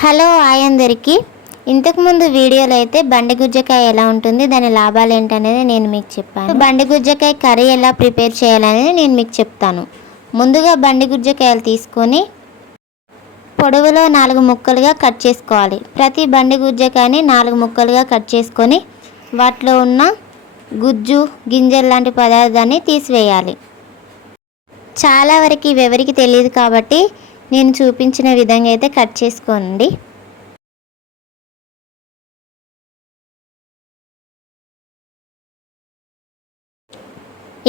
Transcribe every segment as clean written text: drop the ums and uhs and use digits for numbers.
Hello hi అందరికీ. ఇంతకుముందు వీడియోలో అయితే బండి గుజ్జకాయ ఎలా ఉంటుంది, దాని లాభాలు ఏంటనేది నేను మీకు చెప్పాను. బండి గుజ్జకాయ కర్రీ ఎలా ప్రిపేర్ చేయాలనేది నేను మీకు చెప్తాను. ముందుగా బండి గుజ్జకాయలు తీసుకొని పొడవులో 4 ముక్కలుగా కట్ చేసుకోవాలి. ప్రతి బండి గుజ్జకాయని 4 ముక్కలుగా కట్ చేసుకొని వాటిలో ఉన్న గుజ్జు గింజలు లాంటి పదార్థాన్ని తీసివేయాలి. చాలా వరకు ఎవరికి తెలియదు కాబట్టి నేను చూపించిన విధంగా అయితే కట్ చేసుకోండి.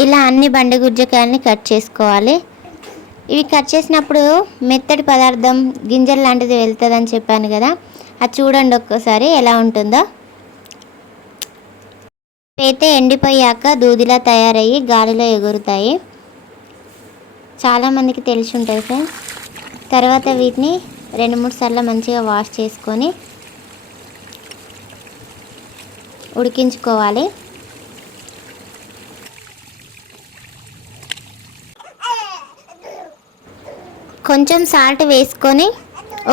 ఇలా అన్ని బండి గుజ్జకాయలని కట్ చేసుకోవాలి. ఇవి కట్ చేసినప్పుడు మెత్తటి పదార్థం గింజలు లాంటిది వెళ్తుందని చెప్పాను కదా, అది చూడండి ఒక్కసారి ఎలా ఉంటుందో. అయితే ఎండిపోయాక దూదిలా తయారయ్యి గాలిలో ఎగురుతాయి. చాలామందికి తెలిసి ఉంటుంది ఫ్రెండ్స్. తర్వాత వీటిని 2-3 సార్లు మంచిగా వాష్ చేసుకొని ఉడికించుకోవాలి. కొంచెం సాల్ట్ వేసుకొని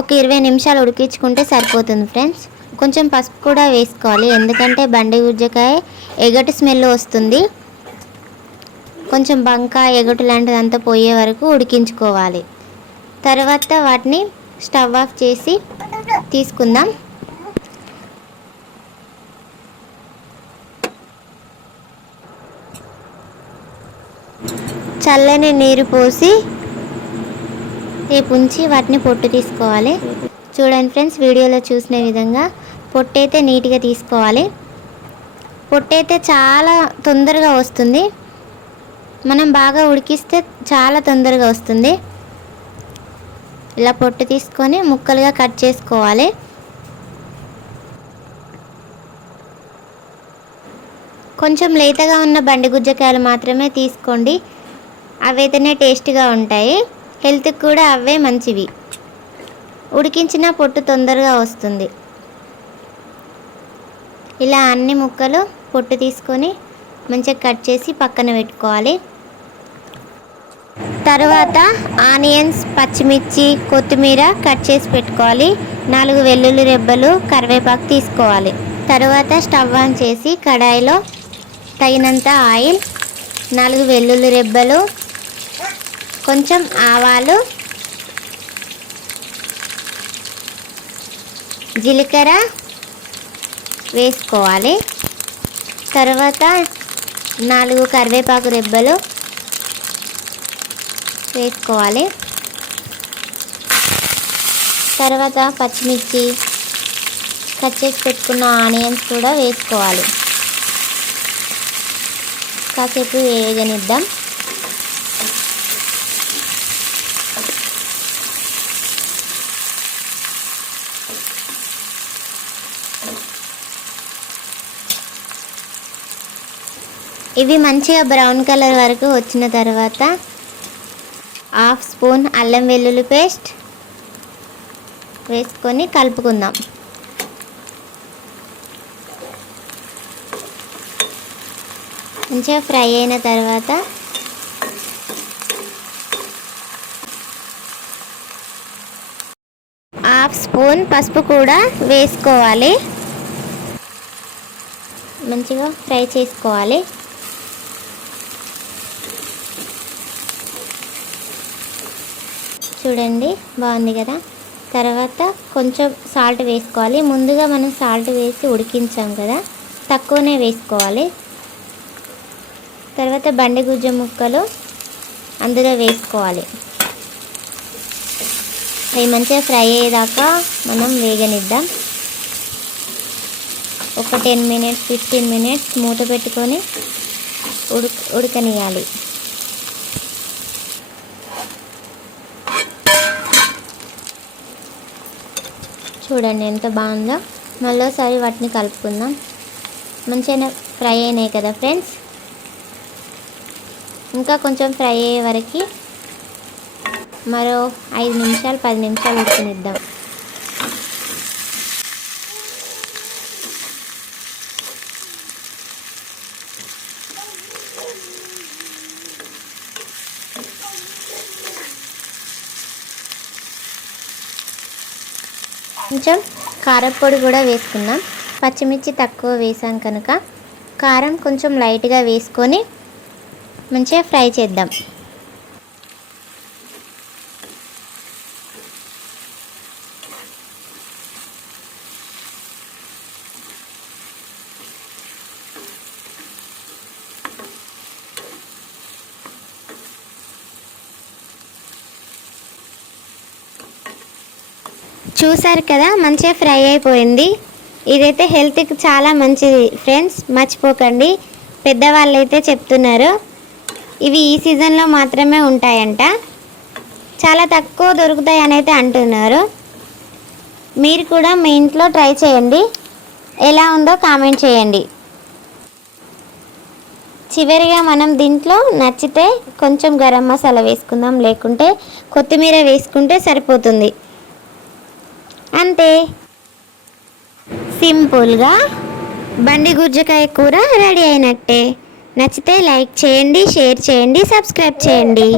ఒక 20 నిమిషాలు ఉడికించుకుంటే సరిపోతుంది ఫ్రెండ్స్. కొంచెం పసుపు కూడా వేసుకోవాలి, ఎందుకంటే బండి గుజ్జకాయ ఎగటు స్మెల్ వస్తుంది. కొంచెం బంక ఎగటు లాంటిదంతా పోయే వరకు ఉడికించుకోవాలి. తర్వాత వాటిని స్టవ్ ఆఫ్ చేసి తీసుకుందాం. చల్లని నీరు పోసి ఉంచి వాటిని పొట్టు తీసుకోవాలి. చూడండి ఫ్రెండ్స్, వీడియోలో చూసిన విధంగా పొట్టు అయితే నీట్గా తీసుకోవాలి. పొట్టు అయితే చాలా తొందరగా వస్తుంది, మనం బాగా ఉడికిస్తే చాలా తొందరగా వస్తుంది. ఇలా పొట్టు తీసుకొని ముక్కలుగా కట్ చేసుకోవాలి. కొంచెం లేతగా ఉన్న బండి గుజ్జకాయలు మాత్రమే తీసుకోండి, అవైతేనే టేస్ట్గా ఉంటాయి. హెల్త్కి కూడా అవే మంచివి. ఉడికించిన పొట్టు తొందరగా వస్తుంది. ఇలా అన్ని ముక్కలు పొట్టు తీసుకొని మంచిగా కట్ చేసి పక్కన పెట్టుకోవాలి. తర్వాత ఆనియన్స్, పచ్చిమిర్చి, కొత్తిమీర కట్ చేసి పెట్టుకోవాలి. 4 వెల్లుల్లి రెబ్బలు, కరివేపాకు తీసుకోవాలి. తర్వాత స్టవ్ ఆన్ చేసి కడాయిలో తగినంత ఆయిల్, 4 వెల్లుల్లి రెబ్బలు, కొంచెం ఆవాలు, జీలకర్ర వేసుకోవాలి. తర్వాత 4 కరివేపాకు రెబ్బలు వేసుకోవాలి. తర్వాత పచ్చిమిర్చి, కట్ చేసి పెట్టుకున్న ఆనియన్స్ కూడా వేసుకోవాలి. కాసేపు వేగనిద్దాం. ఇవి మంచిగా బ్రౌన్ కలర్ వరకు వచ్చిన తర్వాత 1/2 స్పూన్ అల్లం వెల్లుల్లి పేస్ట్ వేసుకొని కలుపుకుందాం. మంచిగా ఫ్రై అయిన తర్వాత 1/2 స్పూన్ పసుపు కూడా వేసుకోవాలి. మంచిగా ఫ్రై చేసుకోవాలి. చూడండి బాగుంది కదా. తర్వాత కొంచెం సాల్ట్ వేసుకోవాలి. ముందుగా మనం సాల్ట్ వేసి ఉడికించాం కదా, తక్కువనే వేసుకోవాలి. తర్వాత బండి గుజ్జ ముక్కలు అందులో వేసుకోవాలి. అవి మంచిగా ఫ్రై అయ్యేదాకా మనం వేగనిద్దాం. ఒక 10 మినిట్స్ 15 మినిట్స్ మూత పెట్టుకొని ఉడకనియాలి. చూడండి ఎంత బాగుందో. మళ్ళీసారి వాటిని కలుపుకుందాం. మంచిగా ఫ్రై అయినాయి కదా ఫ్రెండ్స్. ఇంకా కొంచెం ఫ్రై అయ్యే వరకు మరో 5 నిమిషాలు 10 నిమిషాలు ఉడకనిద్దాం. కొంచెం కారపొడి కూడా వేసుకుందాం. పచ్చిమిర్చి తక్కువ వేసాం కనుక కారం కొంచెం లైట్గా వేసుకొని మంచిగా ఫ్రై చేద్దాం. చూసారు కదా, మంచిగా ఫ్రై అయిపోయింది. ఇదైతే హెల్త్కి చాలా మంచిది ఫ్రెండ్స్, మర్చిపోకండి. పెద్దవాళ్ళు అయితే చెప్తున్నారు ఇవి ఈ సీజన్లో మాత్రమే ఉంటాయంట, చాలా తక్కువ దొరుకుతాయి అని అయితే అంటున్నారు. మీరు కూడా మీ ఇంట్లో ట్రై చేయండి, ఎలా ఉందో కామెంట్ చేయండి. చివరిగా మనం దీంట్లో నచ్చితే కొంచెం గరం మసాలా వేసుకుందాం, లేకుంటే కొత్తిమీర వేసుకుంటే సరిపోతుంది. అంతే, సింపుల్గా బండి గుజ్జకాయ కూర రెడీ అయినట్టే. నచ్చితే లైక్ చేయండి, షేర్ చేయండి, సబ్స్క్రైబ్ చేయండి.